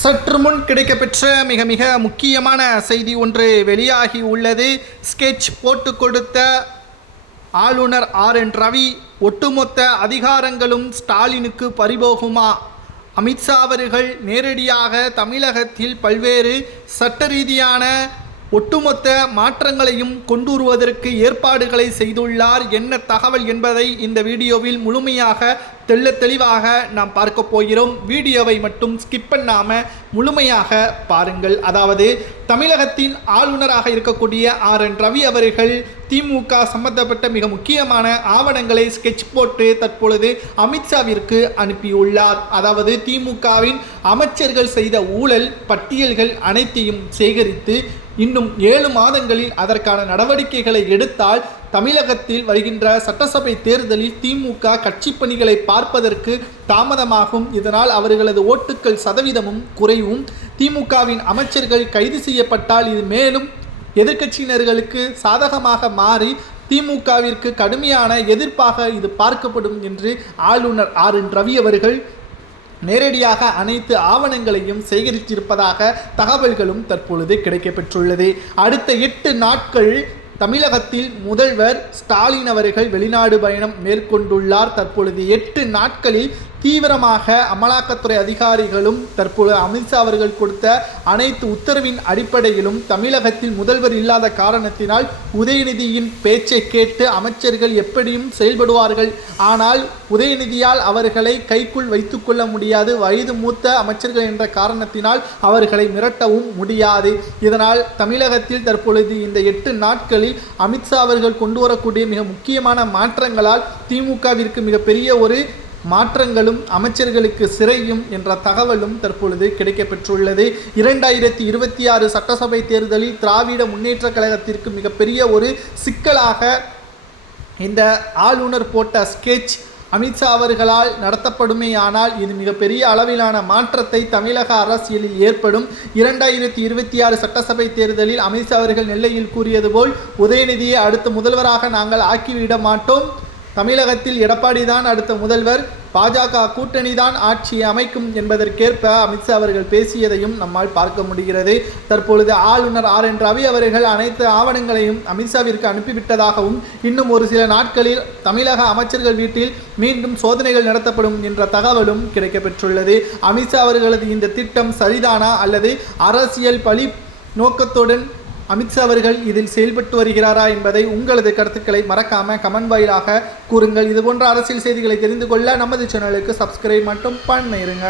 சற்று முன் கிடைக்கப்பெற்ற மிக மிக முக்கியமான செய்தி ஒன்று வெளியாகி உள்ளது. ஸ்கெட்ச் போட்டு கொடுத்த ஆளுநர் RN ரவி, ஒட்டுமொத்த அதிகாரங்களும் ஸ்டாலினுக்கு பறிபோகுமா? அமித்ஷா அவர்கள் நேரடியாக தமிழகத்தில் பல்வேறு சட்ட ரீதியான ஒட்டுமொத்த மாற்றங்களையும் கொண்டு வருவதற்கு ஏற்பாடுகளை செய்துள்ளார். என்ன தகவல் என்பதை இந்த வீடியோவில் முழுமையாக தெளிவாக நாம் பார்க்க போகிறோம். வீடியோவை மட்டும் ஸ்கிப் பண்ணாமல் முழுமையாக பாருங்கள். அதாவது தமிழகத்தின் ஆளுநராக இருக்கக்கூடிய RN ரவி அவர்கள் திமுக சம்பந்தப்பட்ட மிக முக்கியமான ஆவணங்களை ஸ்கெட்ச் போட்டு தற்பொழுது அமித்ஷாவிற்கு அனுப்பியுள்ளார். அதாவது திமுகவின் அமைச்சர்கள் செய்த ஊழல் பட்டியல்கள் அனைத்தையும் சேகரித்து இன்னும் 7 மாதங்களில் அதற்கான நடவடிக்கைகளை எடுத்தால் தமிழகத்தில் வருகின்ற சட்டசபை தேர்தலில் திமுக கட்சி பணிகளை பார்ப்பதற்கு தாமதமாகும். இதனால் அவர்களது ஓட்டுக்கள் சதவீதமும் குறைவும். திமுகவின் அமைச்சர்கள் கைது செய்யப்பட்டால் இது மேலும் எதிர்க்கட்சியினர்களுக்கு சாதகமாக மாறி திமுகவிற்கு கடுமையான எதிர்ப்பாக இது பார்க்கப்படும் என்று ஆளுநர் RN ரவி அவர்கள் நேரடியாக அனைத்து ஆவணங்களையும் சேகரித்திருப்பதாக தகவல்களும் தற்பொழுது கிடைக்கப்பெற்றுள்ளது. அடுத்த 8 நாட்கள் தமிழகத்தில் முதல்வர் ஸ்டாலின் அவர்கள் வெளிநாடு பயணம் மேற்கொண்டுள்ளார். தற்பொழுது 8 நாட்களில் தீவிரமாக அமலாக்கத்துறை அதிகாரிகளும் தற்பொழுது அமித்ஷா அவர்கள் கொடுத்த அனைத்து உத்தரவின் அடிப்படையிலும் தமிழகத்தில் முதல்வர் இல்லாத காரணத்தினால் உதயநிதியின் பேச்சை கேட்டு அமைச்சர்கள் எப்படியும் செயல்படுவார்கள். ஆனால் உதயநிதியால் அவர்களை கைக்குள் வைத்துக்கொள்ள முடியாது. வயது மூத்த அமைச்சர்கள் என்ற காரணத்தினால் அவர்களை மிரட்டவும் முடியாது. இதனால் தமிழகத்தில் தற்பொழுது இந்த 8 நாட்களில் அமித்ஷா அவர்கள் கொண்டு வரக்கூடிய மிக முக்கியமான மாற்றங்களால் திமுகவிற்கு மிகப்பெரிய ஒரு மாற்றங்களும் அமைச்சர்களுக்கு சிறையும் என்ற தகவலும் தற்பொழுது கிடைக்கப்பெற்றுள்ளது. 2026 சட்டசபை தேர்தலில் திராவிட முன்னேற்ற கழகத்திற்கு மிகப்பெரிய ஒரு சிக்கலாக இந்த ஆளுநர் போட்ட ஸ்கெட்ச் அமித்ஷா அவர்களால் நடத்தப்படுமேயானால் இது மிகப்பெரிய அளவிலான மாற்றத்தை தமிழக அரசியலில் ஏற்படும். 2026 சட்டசபை தேர்தலில் அமித்ஷா அவர்கள் நெல்லையில் கூறியது போல் உதயநிதியை அடுத்த முதல்வராக நாங்கள் ஆக்கிவிட மாட்டோம், தமிழகத்தில் எடப்பாடி தான் அடுத்த முதல்வர், பாஜக கூட்டணி தான் ஆட்சியை அமைக்கும் என்பதற்கேற்ப அமித்ஷா அவர்கள் பேசியதையும் நம்மால் பார்க்க முடிகிறது. தற்பொழுது ஆளுநர் RN ரவி அவர்கள் அனைத்து ஆவணங்களையும் அமித்ஷாவிற்கு அனுப்பிவிட்டதாகவும் இன்னும் ஒரு சில நாட்களில் தமிழக அமைச்சர்கள் வீட்டில் மீண்டும் சோதனைகள் நடத்தப்படும் என்ற தகவலும் கிடைக்கப்பெற்றுள்ளது. அமித்ஷா அவர்களது இந்த திட்டம் சரிதானா அல்லது அரசியல் பழி நோக்கத்துடன் அமித்ஷா அவர்கள் இதில் செயல்பட்டு வருகிறாரா என்பதை உங்களது கருத்துக்களை மறக்காம கமெண்ட் வாயிலாக கூறுங்கள். இதுபோன்ற அரசியல் செய்திகளை தெரிந்து கொள்ள நமது சேனலுக்கு சப்ஸ்கிரைப் மட்டும் பண்ணிருங்க.